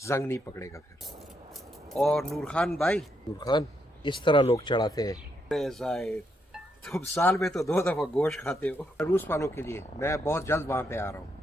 जंग नहीं पकड़ेगा फिर. और नूर खान भाई, नूर खान, इस तरह लोग चढ़ाते हैं. अरे जाहिद, तुम साल में तो 2 दफा गोश्त खाते हो. रूस पानों के लिए मैं बहुत जल्द वहां पे आ रहा हूँ.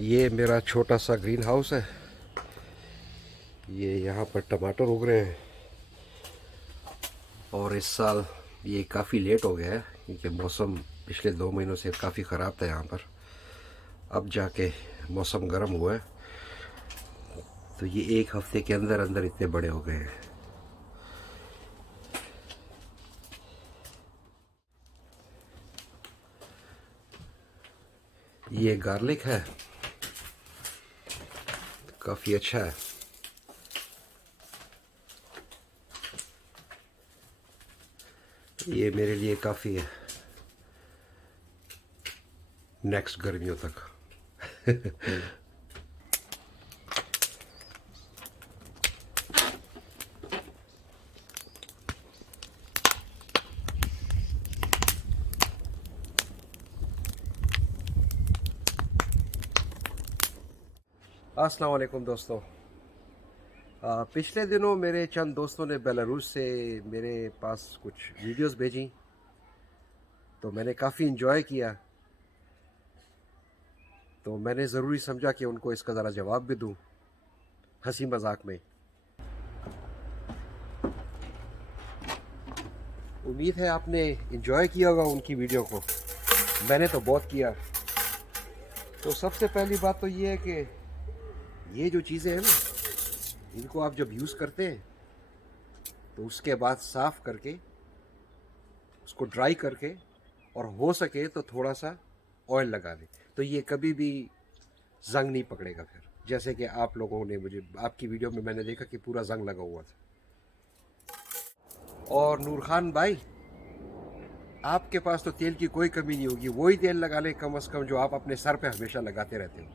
ये मेरा छोटा सा ग्रीन हाउस है। ये यहाँ पर टमाटर उग रहे हैं और इस साल ये काफ़ी लेट हो गया है क्योंकि मौसम पिछले 2 महीनों से काफ़ी ख़राब था यहाँ पर। अब जाके मौसम गर्म हुआ है तो ये एक हफ्ते के अंदर अंदर इतने बड़े हो गए हैं। ये गार्लिक है, काफ़ी अच्छा है। ये मेरे लिए काफ़ी है नेक्स्ट गर्मियों तक। अस्सलाम वालेकुम दोस्तों। पिछले दिनों मेरे चंद दोस्तों ने बेलारूस से मेरे पास कुछ वीडियोस भेजी तो मैंने काफ़ी इन्जॉय किया। तो मैंने ज़रूरी समझा कि उनको इसका ज़रा जवाब भी दूं हंसी मजाक में। उम्मीद है आपने इन्जॉय किया होगा उनकी वीडियो को। मैंने तो बहुत किया। तो सबसे पहली बात तो ये है कि ये जो चीज़ें हैं ना, इनको आप जब यूज़ करते हैं तो उसके बाद साफ़ करके उसको ड्राई करके और हो सके तो थोड़ा सा ऑयल लगा दें तो ये कभी भी जंग नहीं पकड़ेगा। फिर जैसे कि आप लोगों ने मुझे आपकी वीडियो में मैंने देखा कि पूरा जंग लगा हुआ था। और नूर खान भाई, आपके पास तो तेल की कोई कमी नहीं होगी। वही तेल लगा लें कम से कम जो आप अपने सर पे हमेशा लगाते रहते हो।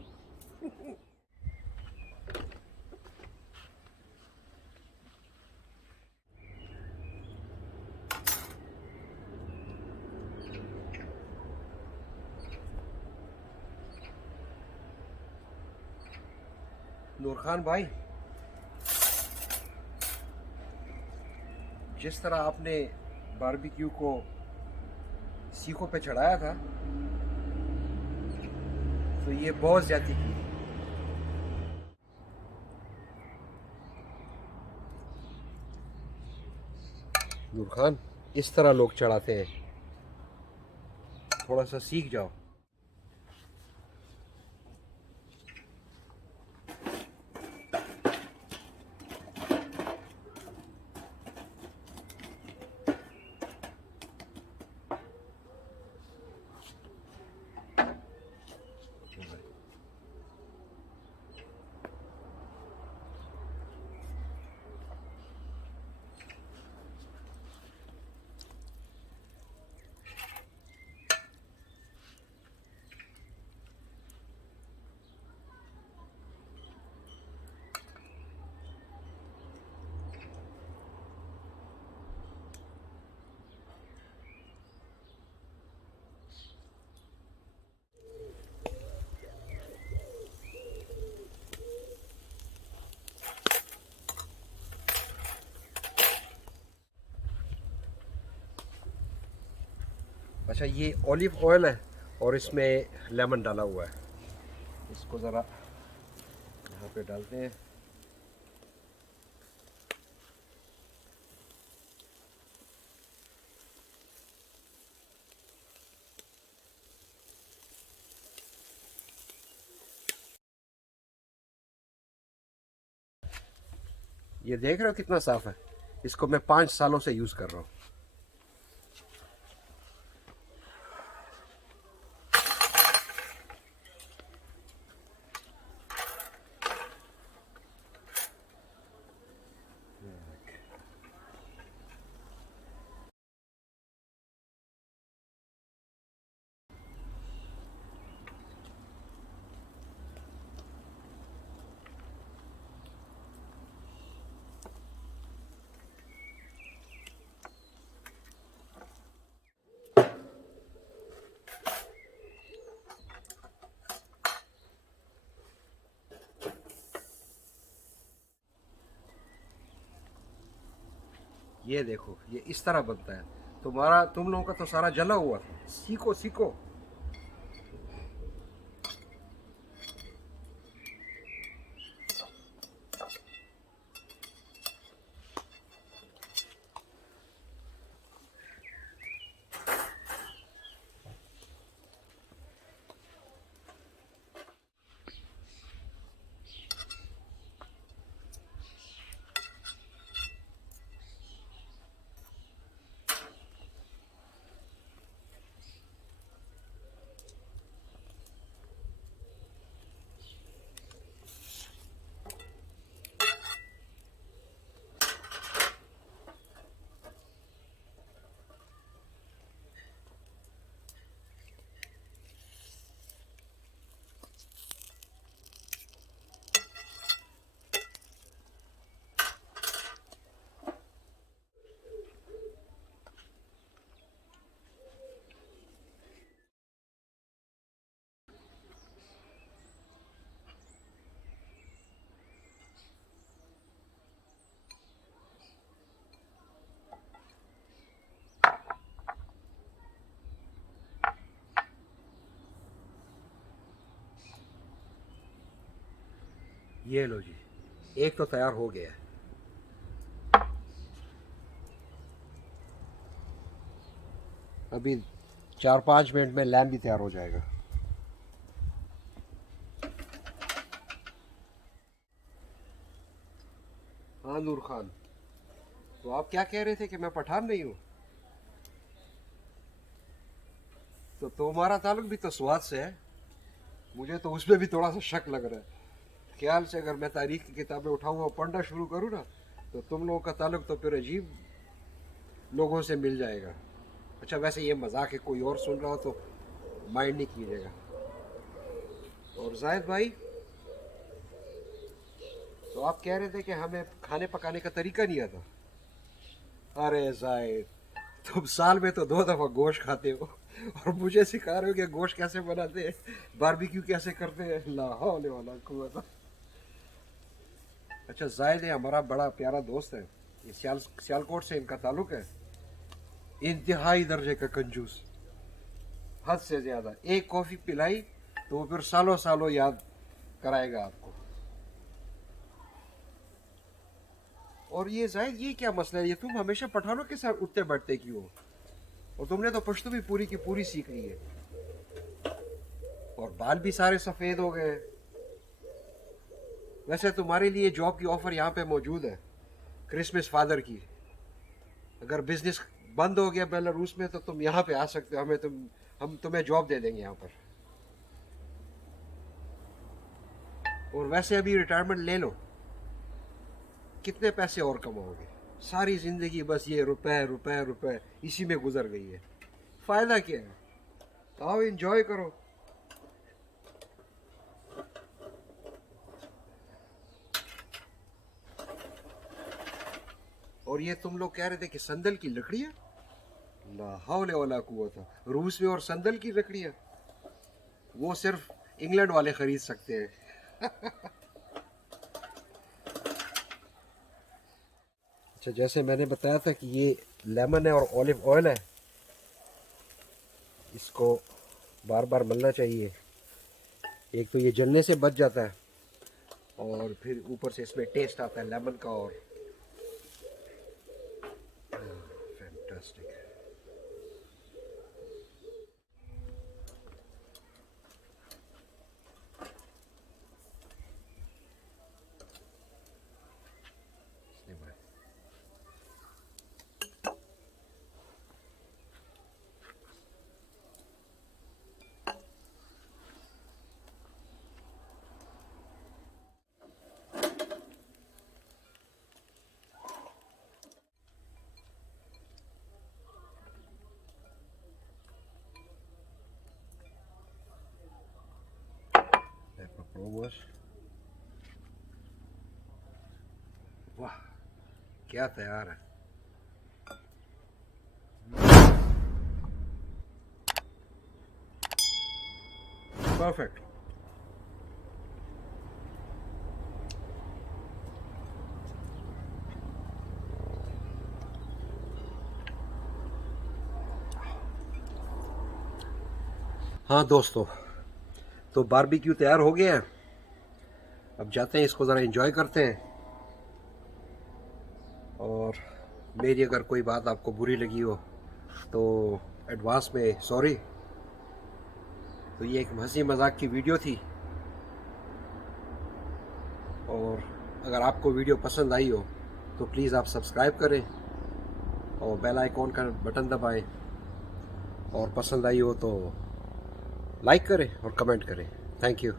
नूर खान भाई, जिस तरह आपने बारबेक्यू को सीखों पे चढ़ाया था तो ये बहुत ज्यादा की। नूर खान, इस तरह लोग चढ़ाते हैं, थोड़ा सा सीख जाओ। अच्छा, ये ऑलिव ऑयल है और इसमें लेमन डाला हुआ है। इसको ज़रा यहाँ पे डालते हैं। ये देख रहे हो कितना साफ है। इसको मैं 5 सालों से यूज़ कर रहा हूँ। ये देखो, ये इस तरह बनता है। तुम लोगों का तो सारा जला हुआ था। सीखो सीखो। ये लो जी, एक तो तैयार हो गया है। अभी 4-5 मिनट में लैम्प भी तैयार हो जाएगा। हाँ नूर खान, तो आप क्या कह रहे थे कि मैं पठान नहीं हूँ? तो तुम्हारा ताल्लुक भी तो स्वाद से है। मुझे तो उसमें भी थोड़ा सा शक लग रहा है। ख्याल से अगर मैं तारीख की किताबें उठाऊंगा और पढ़ना शुरू करूँ ना, तो तुम लोगों का ताल्लुक तो फिर अजीब लोगों से मिल जाएगा। अच्छा वैसे ये मजाक है, कोई और सुन रहा हो तो माइंड नहीं कीजिएगा। और जाहिद भाई, तो आप कह रहे थे कि हमें खाने पकाने का तरीका नहीं आता। अरे जाहिद, तुम साल में तो 2 दफा गोश्त खाते हो और मुझे सिखा रहे हो कि गोश्त कैसे बनाते हैं, बारबेक्यू कैसे करते हैं। ला हौले वला कुव्वत। अच्छा जाहिद है हमारा बड़ा प्यारा दोस्त है, ये सियालकोट से इनका ताल्लुक है। इंतहाई दर्जे का कंजूस, हद से ज्यादा। एक कॉफी पिलाई तो वो फिर सालों सालों याद कराएगा आपको। और ये जाहिद, ये क्या मसला है? ये तुम हमेशा पठानों के साथ उठते बैठते क्यों हो? और तुमने तो पश्तो भी पूरी की पूरी सीख ली है, और बाल भी सारे सफेद हो गए। वैसे तुम्हारे लिए जॉब की ऑफर यहाँ पे मौजूद है, क्रिसमस फादर की। अगर बिजनेस बंद हो गया बेलारूस में तो तुम यहाँ पे आ सकते हो। हम तुम्हें जॉब दे देंगे यहाँ पर। और वैसे अभी रिटायरमेंट ले लो, कितने पैसे और कमाओगे? सारी जिंदगी बस ये रुपए रुपए रुपए इसी में गुजर गई है, फायदा क्या है? आओ एंजॉय करो। और ये तुम लोग कह रहे थे कि संदल की लकड़ियां, ला हौले वला कुव्वत, रूस में और संदल की लकड़ियां वो सिर्फ इंग्लैंड वाले खरीद सकते हैं। अच्छा जैसे मैंने बताया था कि ये लेमन है और ऑलिव ऑयल है, इसको बार बार मलना चाहिए। एक तो ये जलने से बच जाता है और फिर ऊपर से इसमें टेस्ट आता है लेमन का। और फैंटास्टिक। वाह क्या तैयार है। परफेक्ट। हाँ दोस्तों, तो बारबेक्यू तैयार हो गया है। अब जाते हैं, इसको ज़रा एंजॉय करते हैं। और मेरी अगर कोई बात आपको बुरी लगी हो तो एडवांस में सॉरी। तो ये एक हंसी मजाक की वीडियो थी, और अगर आपको वीडियो पसंद आई हो तो प्लीज़ आप सब्सक्राइब करें और बेल आइकॉन का बटन दबाएं, और पसंद आई हो तो लाइक करें और कमेंट करें। Thank you.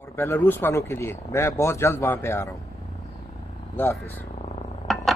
और बेलारूस वालों के लिए मैं बहुत जल्द वहाँ पे आ रहा हूँ। अल्लाह हाफिज़।